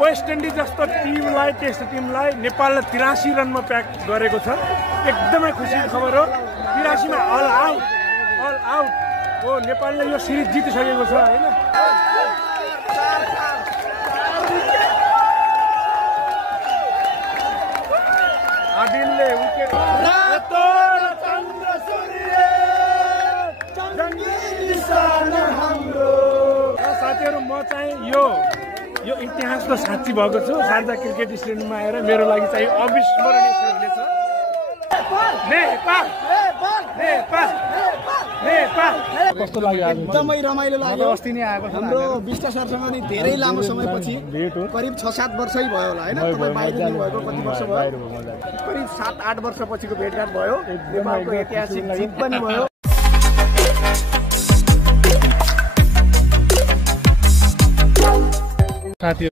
West Indies जस्तो टिमलाई test टिमलाई नेपालले 83 रनमा प्याक गरेको छ। एकदमै खुसीको खबर हो। 83 मा अल आउट हो। नेपालले यो सिरिज जितिसकेको छ हैन। आदिलले विकेट साथीहरु, म चाहिँ यो इतिहासको साक्षी भएको छु। शारजा क्रिकेट स्टेडियममा आएर मेरो लागि चाहिँ अविस्मरणीय क्षण हुनेछ। कस्तो लाग्यो? एकदमै रमाइलो लाग्यो। अस्ति नै आएको छ। हाम्रो विष्ट सरसँग नि धेरै लामो समयपछि करिब 6-7 वर्षै भयो होला हैन? तपाईँ बाहिर जानुभएको कति वर्ष भयो? करिब 7-8 वर्षपछिको भेटघाट भयो। नेपालको ऐतिहासिक जित पनि भयो। साथी